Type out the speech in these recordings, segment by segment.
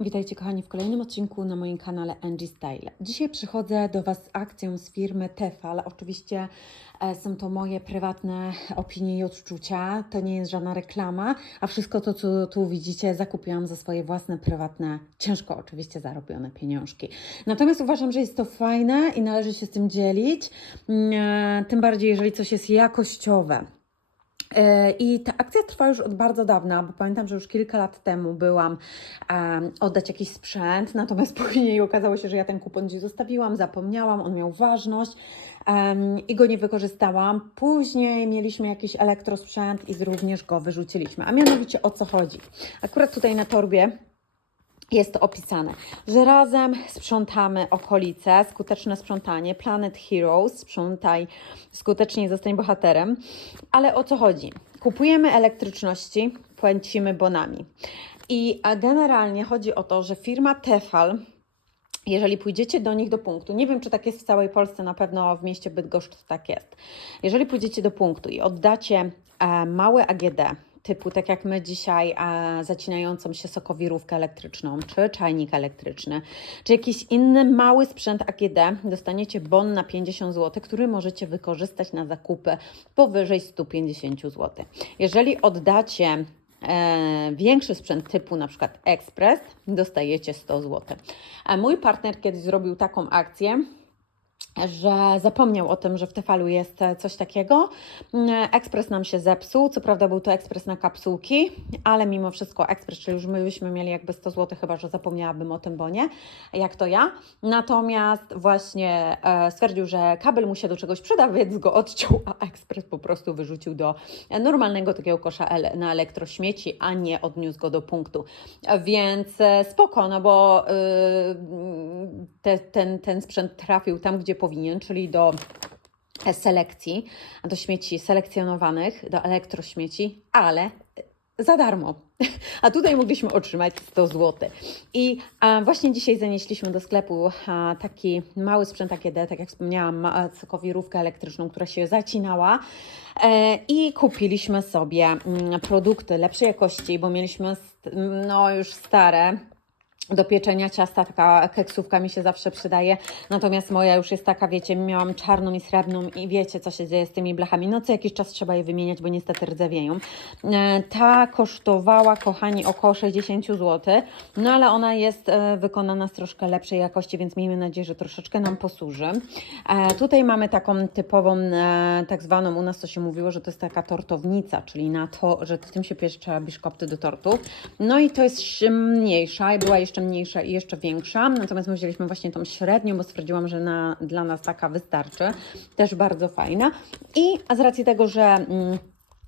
Witajcie kochani w kolejnym odcinku na moim kanale Angie Style. Dzisiaj przychodzę do Was z akcją z firmy Tefal. Oczywiście e, są to moje prywatne opinie i odczucia. To nie jest żadna reklama, a wszystko to, co tu widzicie, zakupiłam za swoje własne, prywatne, ciężko oczywiście zarobione pieniążki. Natomiast uważam, że jest to fajne i należy się z tym dzielić, Mm, e, tym bardziej jeżeli coś jest jakościowe. E, I ta akcja trwa już od bardzo dawna, bo pamiętam, że już kilka lat temu byłam um, oddać jakiś sprzęt, natomiast później okazało się, że ja ten kupon gdzieś zostawiłam, zapomniałam, on miał ważność um, i go nie wykorzystałam. Później mieliśmy jakiś elektrosprzęt i również go wyrzuciliśmy. A mianowicie o co chodzi? Akurat tutaj na torbie jest to opisane, że razem sprzątamy okolice, skuteczne sprzątanie, Planet Heroes, sprzątaj skutecznie, zostań bohaterem. Ale o co chodzi? Kupujemy elektryczności, płacimy bonami. I generalnie chodzi o to, że firma Tefal, jeżeli pójdziecie do nich do punktu, nie wiem czy tak jest w całej Polsce, na pewno w mieście Bydgoszcz tak jest. Jeżeli pójdziecie do punktu i oddacie e, małe AGD, typu tak jak my dzisiaj e, zacinającą się sokowirówkę elektryczną, czy czajnik elektryczny, czy jakiś inny mały sprzęt AGD, dostaniecie bon na 50 zł, który możecie wykorzystać na zakupy powyżej 150 zł. Jeżeli oddacie e, większy sprzęt typu na przykład Express, dostajecie 100 zł. A mój partner kiedyś zrobił taką akcję, że zapomniał o tym, że w Tefalu jest coś takiego. Ekspres nam się zepsuł, co prawda był to ekspres na kapsułki, ale mimo wszystko ekspres, czyli już my byśmy mieli jakby 100 zł, chyba że zapomniałabym o tym bonie, jak to ja. Natomiast właśnie e, stwierdził, że kabel mu się do czegoś przyda, więc go odciął, a ekspres po prostu wyrzucił do normalnego takiego kosza na elektrośmieci, a nie odniósł go do punktu. Więc e, spoko, no bo y, te, ten, ten sprzęt trafił tam, gdzie powinien, czyli do selekcji, do śmieci selekcjonowanych, do elektrośmieci, ale za darmo. A tutaj mogliśmy otrzymać 100 zł. I właśnie dzisiaj zanieśliśmy do sklepu taki mały sprzęt AGD, tak jak wspomniałam, sokowirówkę elektryczną, która się zacinała. E, I kupiliśmy sobie mm, produkty lepszej jakości, bo mieliśmy no, już stare, do pieczenia ciasta taka keksówka mi się zawsze przydaje, natomiast moja już jest taka, wiecie, miałam czarną i srebrną i wiecie, co się dzieje z tymi blachami. No co jakiś czas trzeba je wymieniać, bo niestety rdzewieją. E, Ta kosztowała, kochani, około 60 zł, no ale ona jest e, wykonana z troszkę lepszej jakości, więc miejmy nadzieję, że troszeczkę nam posłuży. E, Tutaj mamy taką typową, tak zwaną, u nas to się mówiło, że to jest taka tortownica, czyli na to, że tym się piecze biszkopty do tortu. No i to jest mniejsza i była jeszcze mniejsza i jeszcze większa, natomiast my wzięliśmy właśnie tą średnią, bo stwierdziłam, że na, dla nas taka wystarczy. Też bardzo fajna. I a z racji tego, że... Mm,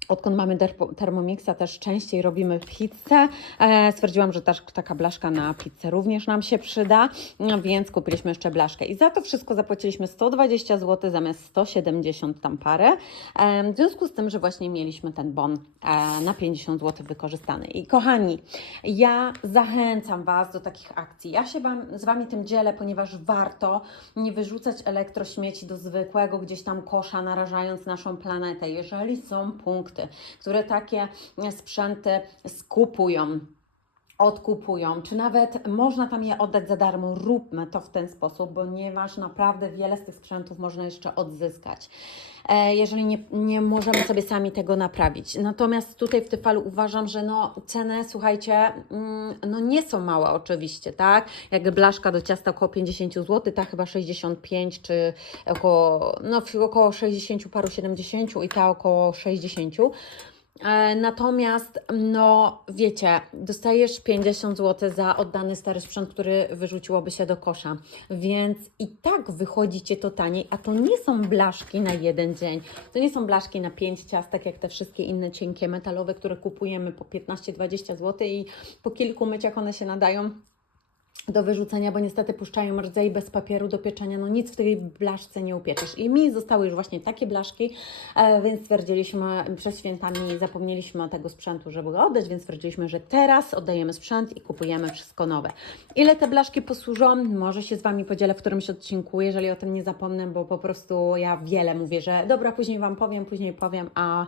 Odkąd mamy Thermomixa, też częściej robimy pizzę. E, stwierdziłam, że taka blaszka na pizzę również nam się przyda, no więc kupiliśmy jeszcze blaszkę. I za to wszystko zapłaciliśmy 120 zł zamiast 170 tam parę. E, w związku z tym, że właśnie mieliśmy ten bon e, na 50 zł wykorzystany. I kochani, ja zachęcam Was do takich akcji. Ja się wam, z Wami tym dzielę, ponieważ warto nie wyrzucać elektrośmieci do zwykłego gdzieś tam kosza, narażając naszą planetę. Jeżeli są punkty, które takie sprzęty skupują, odkupują, czy nawet można tam je oddać za darmo, róbmy to w ten sposób, ponieważ naprawdę wiele z tych sprzętów można jeszcze odzyskać, e, jeżeli nie, nie możemy sobie sami tego naprawić. Natomiast tutaj w Tyfalu uważam, że no, ceny, słuchajcie, mm, no nie są małe oczywiście, tak? Jak blaszka do ciasta około 50 zł, ta chyba 65, czy około, no około 60, paru 70 i ta około 60. E, Natomiast, no wiecie, dostajesz 50 zł za oddany stary sprzęt, który wyrzuciłoby się do kosza, więc i tak wychodzi Cię to taniej, a to nie są blaszki na jeden dzień, to nie są blaszki na 5 ciastek, jak te wszystkie inne cienkie metalowe, które kupujemy po 15-20 zł i po kilku myciach one się nadają do wyrzucenia, bo niestety puszczają rdzej bez papieru do pieczenia, no nic w tej blaszce nie upieczysz. I mi zostały już właśnie takie blaszki, e, więc stwierdziliśmy, przed świętami zapomnieliśmy tego sprzętu, żeby go oddać, więc stwierdziliśmy, że teraz oddajemy sprzęt i kupujemy wszystko nowe. Ile te blaszki posłużą? Może się z Wami podzielę w którymś odcinku, jeżeli o tym nie zapomnę, bo po prostu ja wiele mówię, że dobra, później Wam powiem, później powiem, a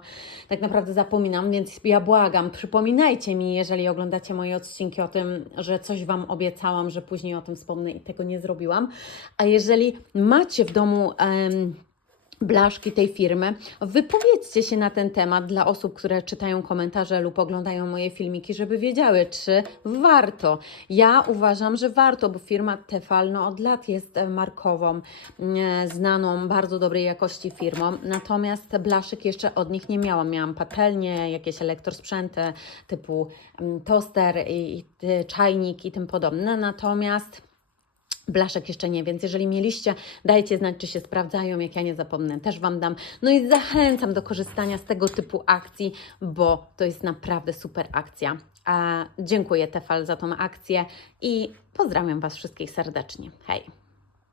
tak naprawdę zapominam, więc ja błagam, przypominajcie mi, jeżeli oglądacie moje odcinki o tym, że coś Wam obiecałam, że później o tym wspomnę i tego nie zrobiłam. A jeżeli macie w domu blaszki tej firmy, wypowiedzcie się na ten temat dla osób, które czytają komentarze lub oglądają moje filmiki, żeby wiedziały, czy warto. Ja uważam, że warto, bo firma Tefal no, od lat jest e, markową, e, znaną, bardzo dobrej jakości firmą, natomiast blaszek jeszcze od nich nie miałam. Miałam patelnie, jakieś elektrosprzęty typu mm, toster, i, i, y, czajnik i tym podobne, natomiast Blaszek jeszcze nie, więc jeżeli mieliście, dajcie znać, czy się sprawdzają, jak ja nie zapomnę, też Wam dam. No i zachęcam do korzystania z tego typu akcji, bo to jest naprawdę super akcja. A dziękuję Tefal za tą akcję i pozdrawiam Was wszystkich serdecznie. Hej!